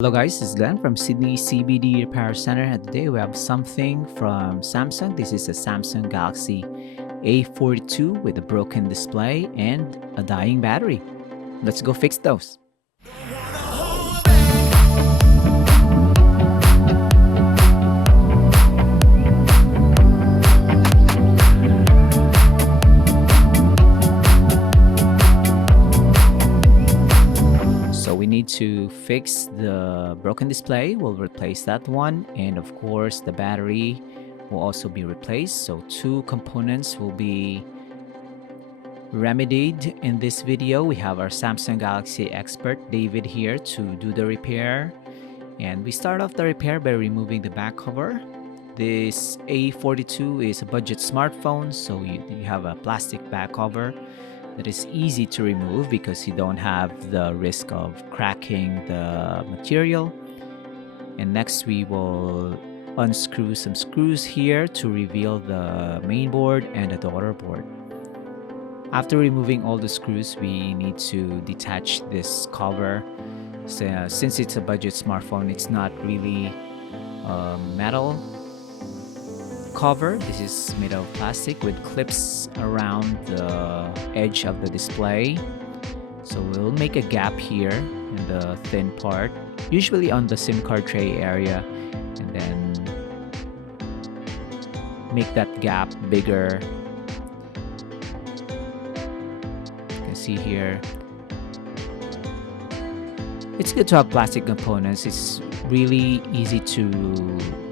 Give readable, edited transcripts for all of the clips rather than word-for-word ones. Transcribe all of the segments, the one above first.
Hello guys, this is Glenn from Sydney CBD Repair Centre, and today we have something from Samsung. This is a Samsung Galaxy A42 with a broken display and a dying battery. Let's go fix those. So we need to fix the broken display. We'll replace that one, and of course the battery will also be replaced. So two components will be remedied in this video. We have our Samsung Galaxy expert David here to do the repair, and we start off the repair by removing the back cover. This A42 is a budget smartphone, so you have a plastic back cover that is easy to remove because you don't have the risk of cracking the material. And next we will unscrew some screws here to reveal the main board and the daughter board. After removing all the screws, we need to detach this cover. So, since it's a budget smartphone, it's not really metal cover. This is made of plastic with clips around the edge of the display. So we'll make a gap here in the thin part, usually on the SIM card tray area, and then make that gap bigger. You can see here. It's good to have plastic components. It's really easy to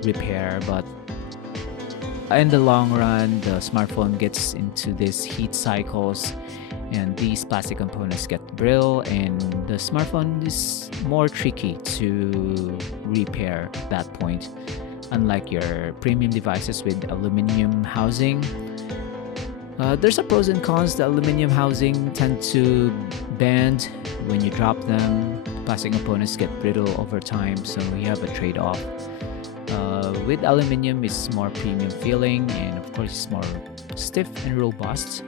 repair, but in the long run, the smartphone gets into these heat cycles and these plastic components get brittle, and the smartphone is more tricky to repair at that point. Unlike your premium devices with aluminum housing, there's a pros and cons. The aluminum housing tend to bend when you drop them. Plastic components get brittle over time, so you have a trade-off. With aluminum, it's more premium feeling, and of course it's more stiff and robust.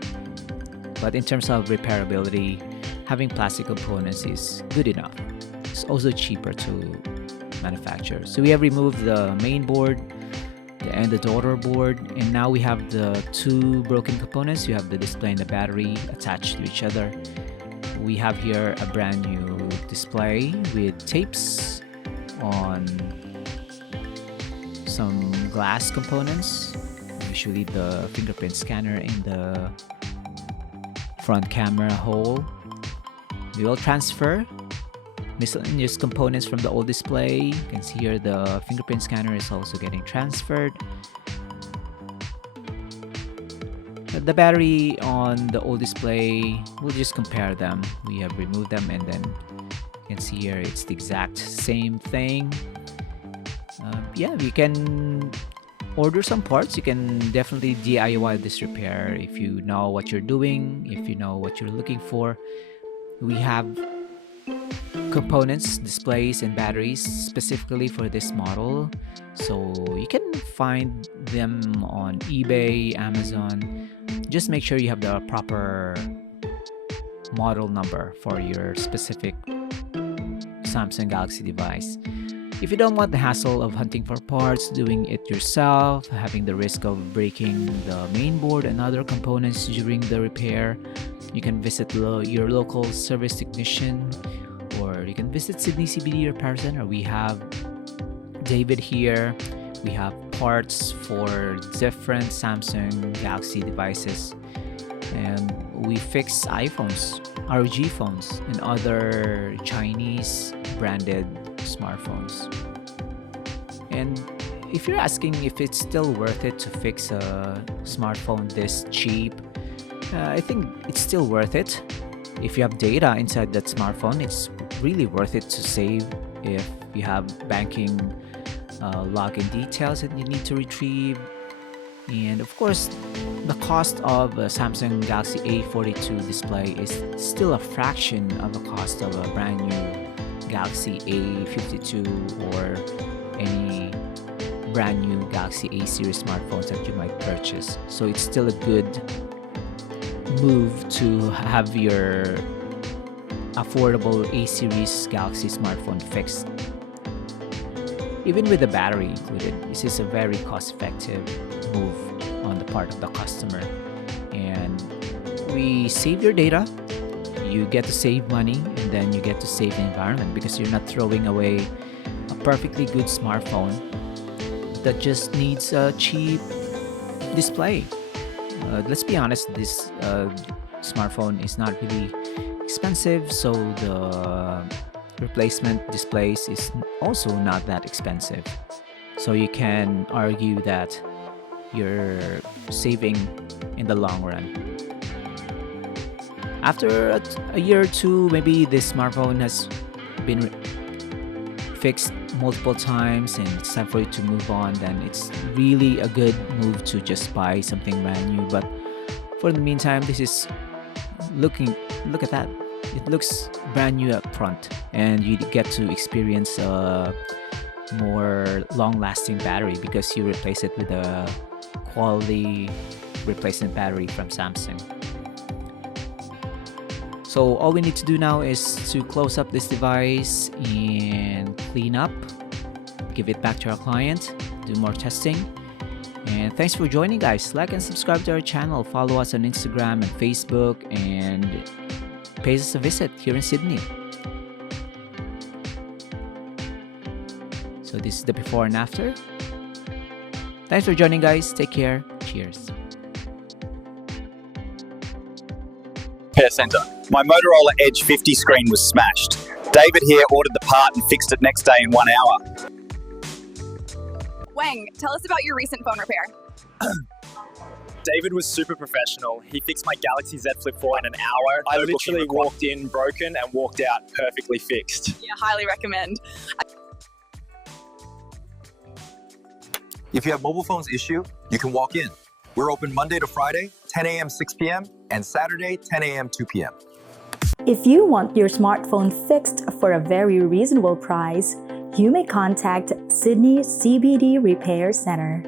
But in terms of repairability, having plastic components is good enough. It's also cheaper to manufacture. So we have removed the main board and the daughter board, and now we have the two broken components. You have the display and the battery attached to each other. We have here a brand new display with tapes on some glass components, usually the fingerprint scanner in the front camera hole. We will transfer miscellaneous components from the old display. You can see here the fingerprint scanner is also getting transferred. The battery on the old display, we'll just compare them. We have removed them, and then you can see here it's the exact same thing. Yeah, you can order some parts. You can definitely DIY this repair if you know what you're doing, if you know what you're looking for. We have components, displays, and batteries specifically for this model, so you can find them on eBay, Amazon. Just make sure you have the proper model number for your specific Samsung Galaxy device. If you don't want the hassle of hunting for parts, doing it yourself, having the risk of breaking the main board and other components during the repair, you can visit your local service technician, or you can visit Sydney CBD Repair Centre. We have David here. We have parts for different Samsung Galaxy devices, and we fix iPhones, ROG phones, and other Chinese branded smartphones. And if you're asking if it's still worth it to fix a smartphone this cheap, I think it's still worth it. If you have data inside that smartphone, it's really worth it to save. If you have banking login details that you need to retrieve, and of course the cost of a Samsung Galaxy A42 display is still a fraction of the cost of a brand new Galaxy A52 or any brand new Galaxy A series smartphones that you might purchase. So it's still a good move to have your affordable A series Galaxy smartphone fixed Even with the battery included, this is a very cost-effective move on the part of the customer. And we save your data, you get to save money, and then you get to save the environment because you're not throwing away a perfectly good smartphone that just needs a cheap display. Let's be honest, this smartphone is not really expensive, so the replacement displays is also not that expensive. So you can argue that you're saving in the long run. After a year or two, maybe this smartphone has been fixed multiple times and it's time for you to move on, then it's really a good move to just buy something brand new. But for the meantime, this is look at that. It looks brand new up front, and you get to experience a more long-lasting battery because you replace it with a quality replacement battery from Samsung. So all we need to do now is to close up this device and clean up, give it back to our client, do more testing. And thanks for joining, guys. Like and subscribe to our channel. Follow us on Instagram and Facebook, and pay us a visit here in Sydney. So this is the before and after. Thanks for joining, guys. Take care. Cheers. Repair Centre. My Motorola Edge 50 screen was smashed. David here ordered the part and fixed it next day in 1 hour. Wang, tell us about your recent phone repair. David was super professional. He fixed my Galaxy Z Flip 4 in an hour. I literally walked in broken and walked out perfectly fixed. Yeah, highly recommend. If you have mobile phones issue, you can walk in. We're open Monday to Friday, 10 a.m. 6 p.m. and Saturday, 10 a.m. 2 p.m. If you want your smartphone fixed for a very reasonable price, you may contact Sydney CBD Repair Centre.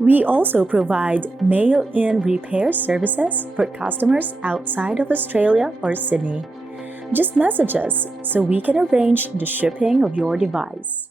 We also provide mail-in repair services for customers outside of Australia or Sydney. Just message us so we can arrange the shipping of your device.